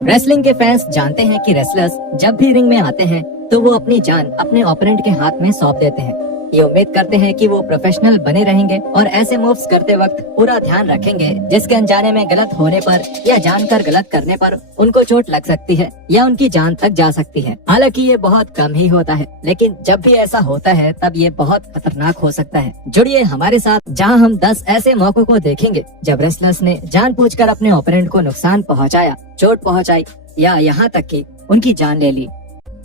Wrestling के fans जानते हैं कि रेसलर्स जब भी रिंग में आते हैं तो वो अपनी जान अपने ओपोनेंट के हाथ में सौंप देते हैं। ये उम्मीद करते हैं कि वो प्रोफेशनल बने रहेंगे और ऐसे मूव्स करते वक्त पूरा ध्यान रखेंगे जिसके अनजाने में गलत होने पर या जानकर गलत करने पर उनको चोट लग सकती है या उनकी जान तक जा सकती है। हालांकि ये बहुत कम ही होता है, लेकिन जब भी ऐसा होता है तब ये बहुत खतरनाक हो सकता है। जुड़िए हमारे साथ, जहां हम 10 ऐसे मौकों को देखेंगे जब रेसलर्स ने जानबूझकर अपने ओपोनेंट को नुकसान पहुँचाया, चोट पहुँचाई या यहाँ तक कि उनकी जान ले ली।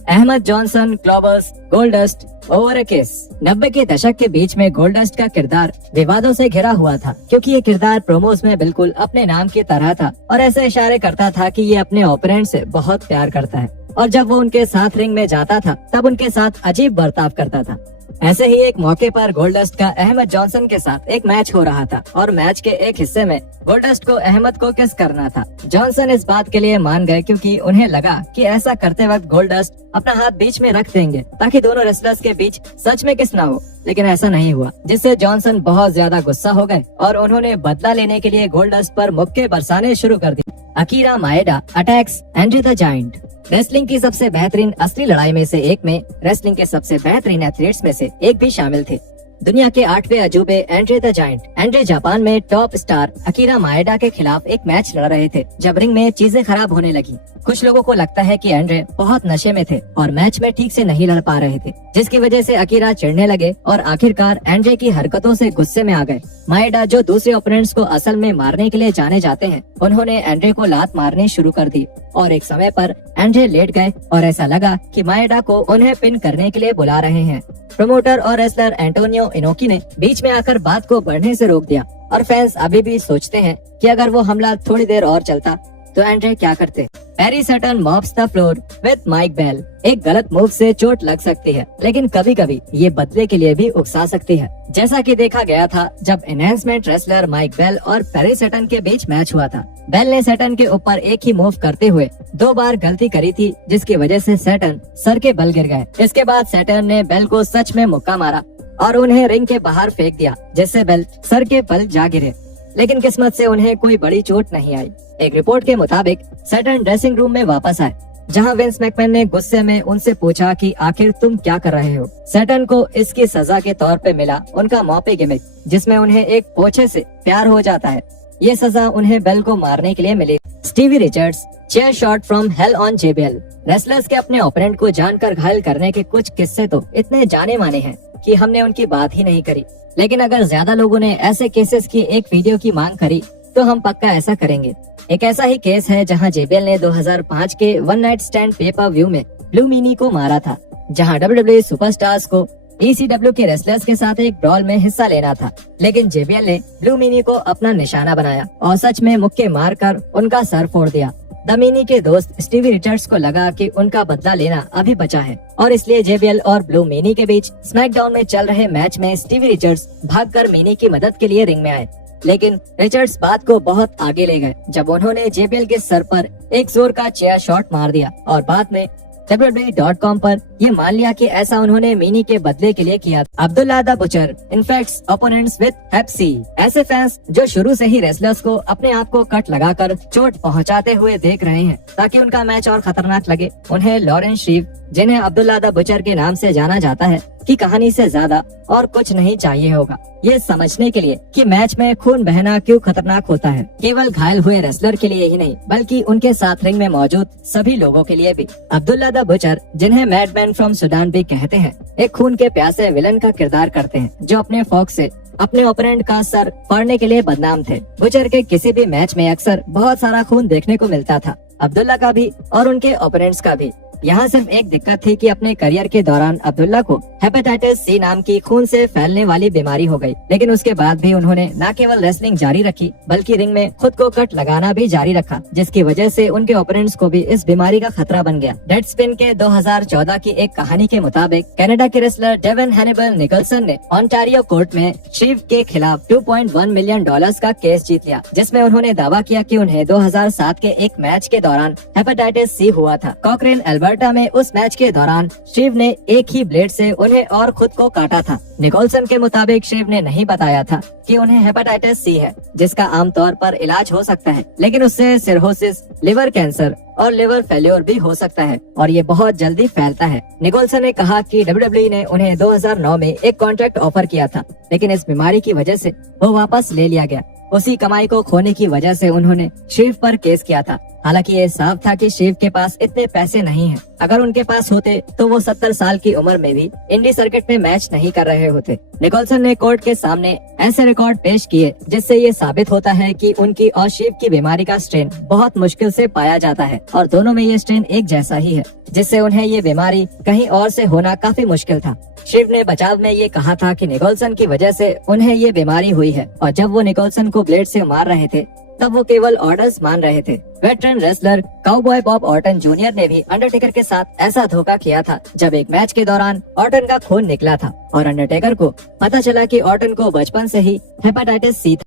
अहमद जॉनसन ग्लोबर्स गोल्डस्ट ओवर ए केस। 90 के दशक के बीच में गोल्डस्ट का किरदार विवादों से घिरा हुआ था, क्योंकि ये किरदार प्रोमोस में बिल्कुल अपने नाम की तरह था और ऐसे इशारे करता था कि ये अपने ओपोनेंट से बहुत प्यार करता है और जब वो उनके साथ रिंग में जाता था तब उनके साथ अजीब बर्ताव करता था। ऐसे ही एक मौके पर गोल्डस्ट का अहमद जॉनसन के साथ एक मैच हो रहा था और मैच के एक हिस्से में गोल्डस्ट को अहमद को किस करना था। जॉनसन इस बात के लिए मान गए क्योंकि उन्हें लगा कि ऐसा करते वक्त गोल्डस्ट अपना हाथ बीच में रख देंगे ताकि दोनों रेसलर्स के बीच सच में किस ना हो, लेकिन ऐसा नहीं हुआ, जिससे जॉनसन बहुत ज्यादा गुस्सा हो गए और उन्होंने बदला लेने के लिए गोल्डस्ट पर मुक्के बरसाने शुरू कर दिए। Akira Maeda attacks Andre the Giant. Wrestling की सबसे बेहतरीन असली लड़ाई में से एक में रेसलिंग के सबसे बेहतरीन एथलीट्स में से एक भी शामिल थे। दुनिया के 8वें अजूबे Andre the Giant. Andre Japan में टॉप स्टार अकीरा माएडा के खिलाफ एक मैच लड़ रहे थे जब रिंग में चीजें खराब होने लगी। कुछ लोगों को लगता है कि एंड्रे बहुत नशे में थे और मैच में ठीक से नहीं लड़ पा रहे थे, जिसकी वजह से अकीरा चिढ़ने लगे और आखिरकार एंड्रे की हरकतों से गुस्से में आ गए। माएडा, जो दूसरे ओपोनेंट्स को असल में मारने के लिए जाने जाते हैं, उन्होंने एंड्रे को लात मारनी शुरू कर दी और एक समय पर एंड्रे लेट गए और ऐसा लगा कि माएडा को उन्हें पिन करने के लिए बुला रहे हैं। प्रमोटर और रेसलर एंटोनियो इनोकी ने बीच में आकर बात को बढ़ने से रोक दिया और फैंस अभी भी सोचते हैं कि अगर वो हमला थोड़ी देर और चलता तो एंड्रे क्या करते। Perry Saturn mops the floor with Mike Bell. एक गलत मूव से चोट लग सकती है, लेकिन कभी कभी ये बदले के लिए भी उकसा सकती है, जैसा कि देखा गया था जब एनहांसमेंट रेसलर माइक बेल और पैरी सटन के बीच मैच हुआ था। बेल ने सटन के ऊपर एक ही मूव करते हुए 2 बार गलती करी थी, जिसकी वजह से सटन सर के बल गिर गए। इसके बाद सटन ने बेल को सच में मुक्का मारा और उन्हें रिंग के बाहर फेंक दिया, जिससे बेल सर के बल जा गिरे, लेकिन किस्मत से उन्हें कोई बड़ी चोट नहीं आई। एक रिपोर्ट के मुताबिक सटन ड्रेसिंग रूम में वापस आए, जहां विंस मैकमैन ने गुस्से में उनसे पूछा कि आखिर तुम क्या कर रहे हो। सटन को इसकी सजा के तौर पे मिला उनका मॉपी गिमिक, जिसमें उन्हें एक पोछे से प्यार हो जाता है। ये सजा उन्हें बेल को मारने के लिए मिली। Stevie Richards chair shot from hell on JBL. Wrestlers के अपने ओपोनेंट को जानकर घायल करने के कुछ किस्से तो इतने जाने माने हैं कि हमने उनकी बात ही नहीं करी, लेकिन अगर ज्यादा लोगों ने ऐसे केसेस की एक वीडियो की मांग करी तो हम पक्का ऐसा करेंगे। एक ऐसा ही केस है जहां जेबीएल ने 2005 के one night stand pay per view में ब्लू मिनी को मारा था, जहां डब्ल्यूडब्ल्यूई सुपरस्टार्स को ECW के रेसलर्स के साथ एक ब्रॉल में हिस्सा लेना था, लेकिन जेबीएल ने ब्लू मिनी को अपना निशाना बनाया और सच में मुक्के मारकर उनका सर फोड़ दिया। द मिनी के दोस्त स्टीवी रिचर्ड्स को लगा कि उनका बदला लेना अभी बचा है और इसलिए जेबीएल और ब्लू मिनी के बीच स्मैकडाउन में चल रहे मैच में स्टीवी रिचर्ड्स भागकर मिनी की मदद के लिए रिंग में आए, लेकिन रिचर्ड्स बात को बहुत आगे ले गए जब उन्होंने जेबीएल के सर पर एक जोर का चेयर शॉट मार दिया और बाद में WWE.com पर ये मान लिया कि ऐसा उन्होंने मिनी के बदले के लिए किया। Abdullah the Butcher infects opponents with hep C. ऐसे फैंस जो शुरू से ही रेसलर्स को अपने आप को कट लगाकर चोट पहुंचाते हुए देख रहे हैं ताकि उनका मैच और खतरनाक लगे, उन्हें लॉरेंस श्रीव, जिन्हें अब्दुल्ला द बुचर के नाम से जाना जाता है, की कहानी से ज्यादा और कुछ नहीं चाहिए होगा ये समझने के लिए कि मैच में खून बहना क्यों खतरनाक होता है, केवल घायल हुए रेसलर के लिए ही नहीं बल्कि उनके साथ रिंग में मौजूद सभी लोगों के लिए भी। अब्दुल्ला द बुचर, जिन्हें मैडमैन फ्रॉम सूडान भी कहते हैं, एक खून के प्यासे विलन का किरदार करते हैं जो अपने फोक से अपने ओपोनेंट का सर फाड़ने के लिए बदनाम थे। बुचर के किसी भी मैच में अक्सर बहुत सारा खून देखने को मिलता था, अब्दुल्ला का भी और उनके ओपोनेंट्स का भी। यहाँ सिर्फ एक दिक्कत थी कि अपने करियर के दौरान अब्दुल्ला को हेपेटाइटिस सी नाम की खून से फैलने वाली बीमारी हो गई, लेकिन उसके बाद भी उन्होंने न केवल रेसलिंग जारी रखी बल्कि रिंग में खुद को कट लगाना भी जारी रखा, जिसकी वजह से उनके ओपोनेंट्स को भी इस बीमारी का खतरा बन गया। डेडस्पिन के 2014 की एक कहानी के मुताबिक कनाडा के रेसलर डेवन हैनिबल निकलसन ने ओंटारियो कोर्ट में श्रीव के खिलाफ $2.1 मिलियन का केस जीत लिया, जिसमें उन्होंने दावा किया कि उन्हें 2007 के एक मैच के दौरान हेपेटाइटिस सी हुआ था। कॉकरेन एल्बर्ट अल्बर्टा में उस मैच के दौरान शिव ने एक ही ब्लेड से उन्हें और खुद को काटा था। निकोलसन के मुताबिक शिव ने नहीं बताया था कि उन्हें हेपेटाइटिस सी है, जिसका आमतौर पर इलाज हो सकता है, लेकिन उससे सिरहोसिस, लिवर कैंसर और लिवर फेल्योर भी हो सकता है और ये बहुत जल्दी फैलता है। निकोलसन ने कहा कि WWE ने उन्हें 2009 में एक कॉन्ट्रैक्ट ऑफर किया था, लेकिन इस बीमारी की वजह से वो वापस ले लिया गया। उसी कमाई को खोने की वजह से उन्होंने शिव पर केस किया था। हालांकि ये साफ था कि शिव के पास इतने पैसे नहीं हैं। अगर उनके पास होते तो वो 70 साल की उम्र में भी इंडी सर्किट में मैच नहीं कर रहे होते। निकोलसन ने कोर्ट के सामने ऐसे रिकॉर्ड पेश किए जिससे ये साबित होता है कि उनकी और शिव की बीमारी का स्ट्रेन बहुत मुश्किल से पाया जाता है और दोनों में ये स्ट्रेन एक जैसा ही है, जिससे उन्हें ये बीमारी कहीं और से होना काफी मुश्किल था। शिव ने बचाव में ये कहा था कि निकोलसन की वजह से उन्हें ये बीमारी हुई है और जब वो निकोलसन को ब्लेड से मार रहे थे तब वो केवल ऑर्डर्स मान रहे थे। Veteran wrestler cowboy Bob Orton junior ने भी अंडरटेकर के साथ ऐसा धोखा किया था जब एक मैच के दौरान ऑर्टन का खून निकला था और अंडरटेकर को पता चला कि ऑर्टन को बचपन से ही हेपेटाइटिस सी था।